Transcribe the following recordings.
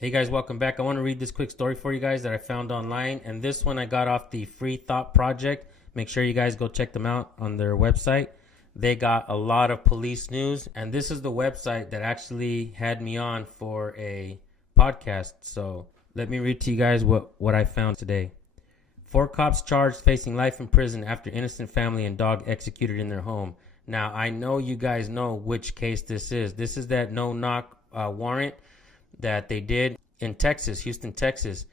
Hey guys, welcome back. I want to read this quick story for you guys that I found online, and this one I got off the Free Thought Project. Make sure you guys go check them out on their website. They got a lot of police news, and this is the website that actually had me on for a podcast. So let me read to you guys what I found today. 4 cops charged facing life in prison after innocent family and dog executed in their home. Now, I know you guys know which case this is. This is that no-knock warrant that they did in Texas, Houston, Texas.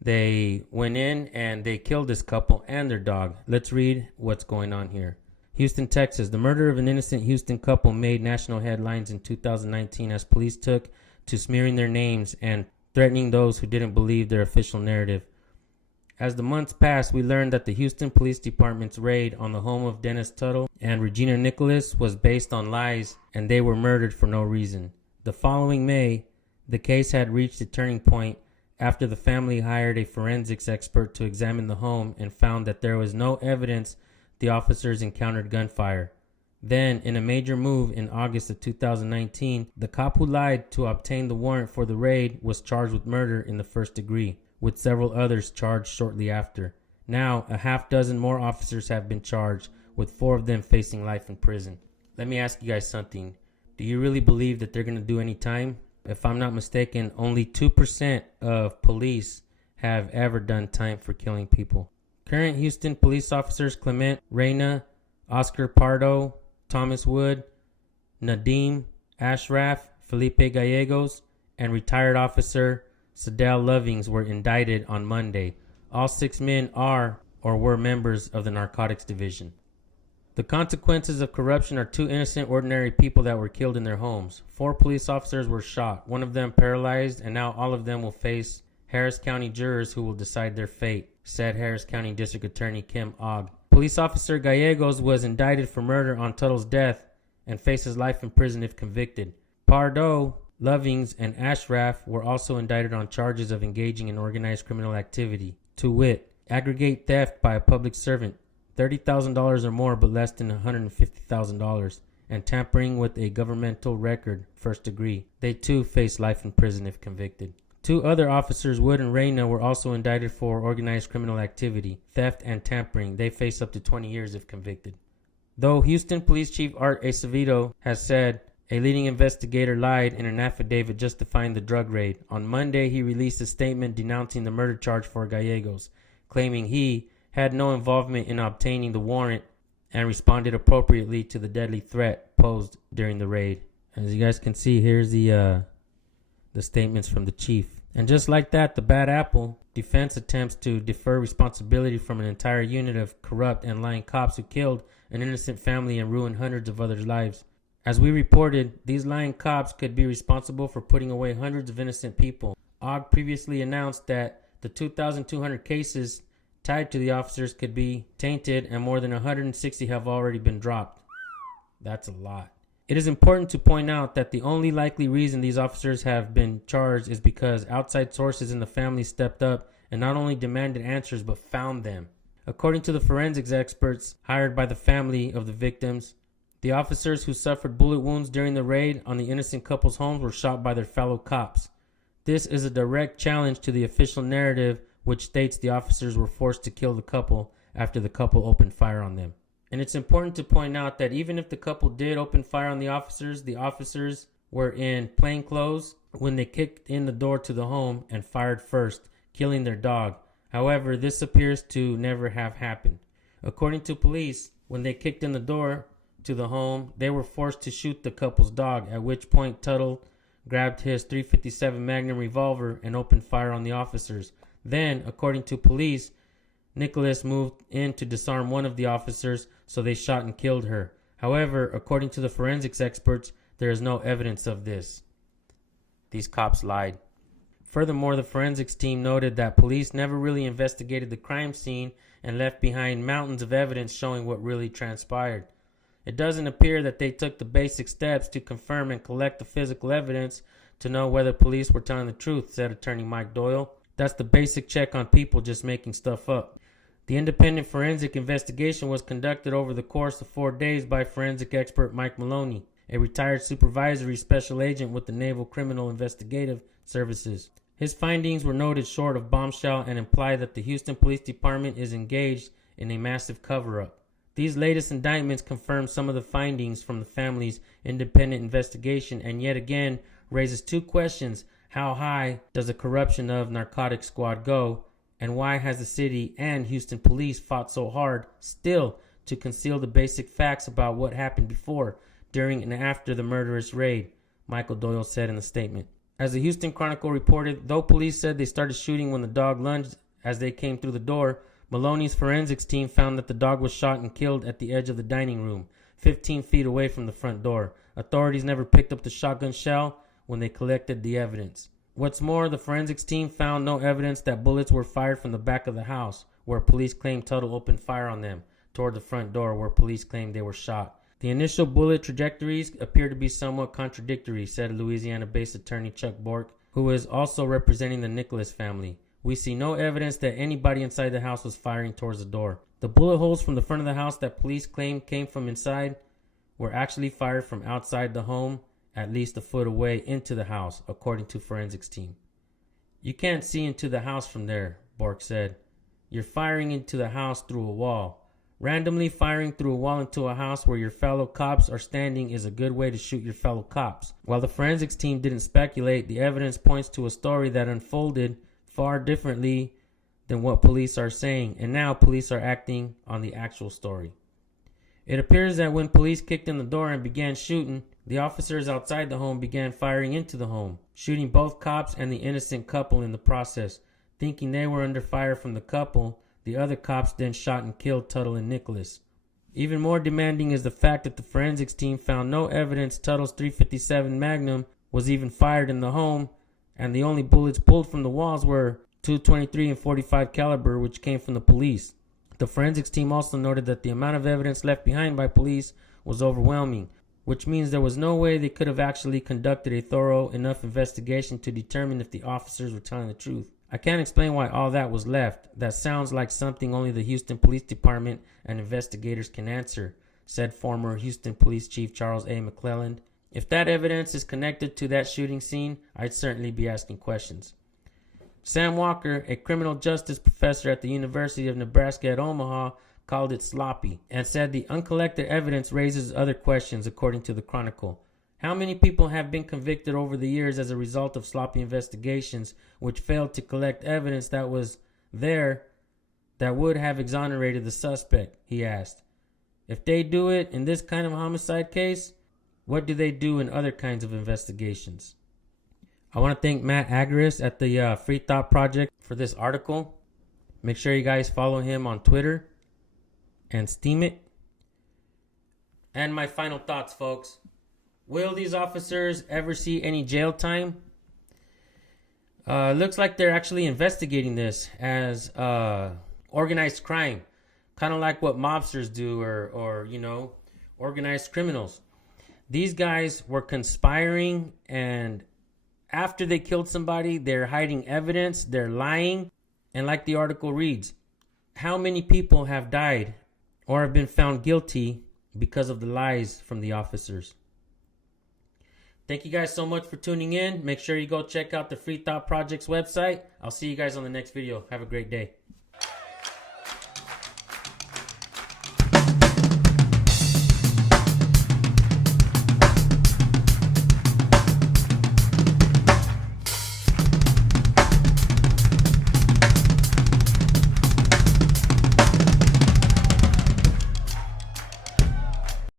They went in and they killed this couple and their dog. Let's read what's going on here. Houston, Texas. The murder of an innocent Houston couple made national headlines in 2019 as police took to smearing their names and threatening those who didn't believe their official narrative. As the months passed, we learned that the Houston Police Department's raid on the home of Dennis Tuttle and Regina Nicholas was based on lies, and they were murdered for no reason. The following May, the case had reached a turning point after the family hired a forensics expert to examine the home and found that there was no evidence the officers encountered gunfire. Then, in a major move in August of 2019, the cop who lied to obtain the warrant for the raid was charged with murder in the first degree, with several others charged shortly after. Now, a half dozen more officers have been charged, with 4 of them facing life in prison. Let me ask you guys something. Do you really believe that they're going to do any time? If I'm not mistaken, only 2% of police have ever done time for killing people. Current Houston police officers Clement Reyna, Oscar Pardo, Thomas Wood, Nadim Ashraf, Felipe Gallegos, and retired officer Sadell Lovings were indicted on Monday. All 6 men are or were members of the narcotics division. The consequences of corruption are 2 innocent, ordinary people that were killed in their homes. 4 police officers were shot, 1 of them paralyzed, and now all of them will face Harris County jurors who will decide their fate, said Harris County District Attorney Kim Ogg. Police officer Gallegos was indicted for murder on Tuttle's death and faces life in prison if convicted. Pardo, Lovings, and Ashraf were also indicted on charges of engaging in organized criminal activity, to wit, aggregate theft by a public servant, $30,000 or more but less than $150,000, and tampering with a governmental record, first degree. They too face life in prison if convicted. 2 other officers, Wood and Reyna, were also indicted for organized criminal activity, theft, and tampering. They face up to 20 years if convicted. Though Houston Police Chief Art Acevedo has said a leading investigator lied in an affidavit justifying the drug raid, on Monday he released a statement denouncing the murder charge for Gallegos, claiming he had no involvement in obtaining the warrant and responded appropriately to the deadly threat posed during the raid. As you guys can see, here's the statements from the chief. And just like that, the bad apple defense attempts to defer responsibility from an entire unit of corrupt and lying cops who killed an innocent family and ruined hundreds of others' lives. As we reported, these lying cops could be responsible for putting away hundreds of innocent people. Ogg previously announced that the 2,200 cases tied to the officers could be tainted, and more than 160 have already been dropped. That's a lot. It is important to point out that the only likely reason these officers have been charged is because outside sources in the family stepped up and not only demanded answers but found them. According to the forensics experts hired by the family of the victims, the officers who suffered bullet wounds during the raid on the innocent couple's homes were shot by their fellow cops. This is a direct challenge to the official narrative, which states the officers were forced to kill the couple after the couple opened fire on them. And it's important to point out that even if the couple did open fire on the officers were in plain clothes when they kicked in the door to the home and fired first, killing their dog. However, this appears to never have happened. According to police, when they kicked in the door to the home, they were forced to shoot the couple's dog, at which point Tuttle grabbed his .357 Magnum revolver and opened fire on the officers. Then, according to police, Nicholas moved in to disarm one of the officers, so they shot and killed her. However, according to the forensics experts, there is no evidence of this. These cops lied. Furthermore, the forensics team noted that police never really investigated the crime scene and left behind mountains of evidence showing what really transpired. It doesn't appear that they took the basic steps to confirm and collect the physical evidence to know whether police were telling the truth, said Attorney Mike Doyle. That's the basic check on people just making stuff up. The independent forensic investigation was conducted over the course of 4 days by forensic expert Mike Maloney, a retired supervisory special agent with the Naval Criminal Investigative Services. His findings were noted short of bombshell and imply that the Houston Police Department is engaged in a massive cover-up. These latest indictments confirm some of the findings from the family's independent investigation and yet again raises two questions. How high does the corruption of narcotics squad go? And why has the city and Houston police fought so hard still to conceal the basic facts about what happened before, during, and after the murderous raid? Michael Doyle said in a statement. As the Houston Chronicle reported, though police said they started shooting when the dog lunged as they came through the door, Maloney's forensics team found that the dog was shot and killed at the edge of the dining room, 15 feet away from the front door. Authorities never picked up the shotgun shell when they collected the evidence. What's more, the forensics team found no evidence that bullets were fired from the back of the house, where police claimed Tuttle opened fire on them, toward the front door, where police claimed they were shot. The initial bullet trajectories appear to be somewhat contradictory, said Louisiana-based attorney Chuck Bork, who is also representing the Nicholas family. We see no evidence that anybody inside the house was firing towards the door. The bullet holes from the front of the house that police claim came from inside were actually fired from outside the home, at least a foot away into the house, according to forensics team. You can't see into the house from there, Bork said. You're firing into the house through a wall. Randomly firing through a wall into a house where your fellow cops are standing is a good way to shoot your fellow cops. While the forensics team didn't speculate, the evidence points to a story that unfolded far differently than what police are saying, and now police are acting on the actual story. It appears that when police kicked in the door and began shooting, the officers outside the home began firing into the home, shooting both cops and the innocent couple in the process. Thinking they were under fire from the couple, the other cops then shot and killed Tuttle and Nicholas. Even more demanding is the fact that the forensics team found no evidence Tuttle's .357 Magnum was even fired in the home, and the only bullets pulled from the walls were .223 and .45 caliber, which came from the police. The forensics team also noted that the amount of evidence left behind by police was overwhelming, which means there was no way they could have actually conducted a thorough enough investigation to determine if the officers were telling the truth. I can't explain why all that was left. That sounds like something only the Houston Police Department and investigators can answer, said former Houston Police Chief Charles A. McClelland. If that evidence is connected to that shooting scene, I'd certainly be asking questions. Sam Walker, a criminal justice professor at the University of Nebraska at Omaha, called it sloppy and said the uncollected evidence raises other questions, according to the Chronicle. How many people have been convicted over the years as a result of sloppy investigations which failed to collect evidence that was there that would have exonerated the suspect, he asked. If they do it in this kind of homicide case, what do they do in other kinds of investigations? I want to thank Matt Agaris at the Free Thought Project for this article. Make sure you guys follow him on Twitter and Steam it. And my final thoughts, folks. Will these officers ever see any jail time? Looks like they're actually investigating this as organized crime, kind of like what mobsters do, or organized criminals. These guys were conspiring, and after they killed somebody, they're hiding evidence, they're lying, and like the article reads, how many people have died or have been found guilty because of the lies from the officers? Thank you guys so much for tuning in. Make sure you go check out the Free Thought Project's website. I'll see you guys on the next video. Have a great day.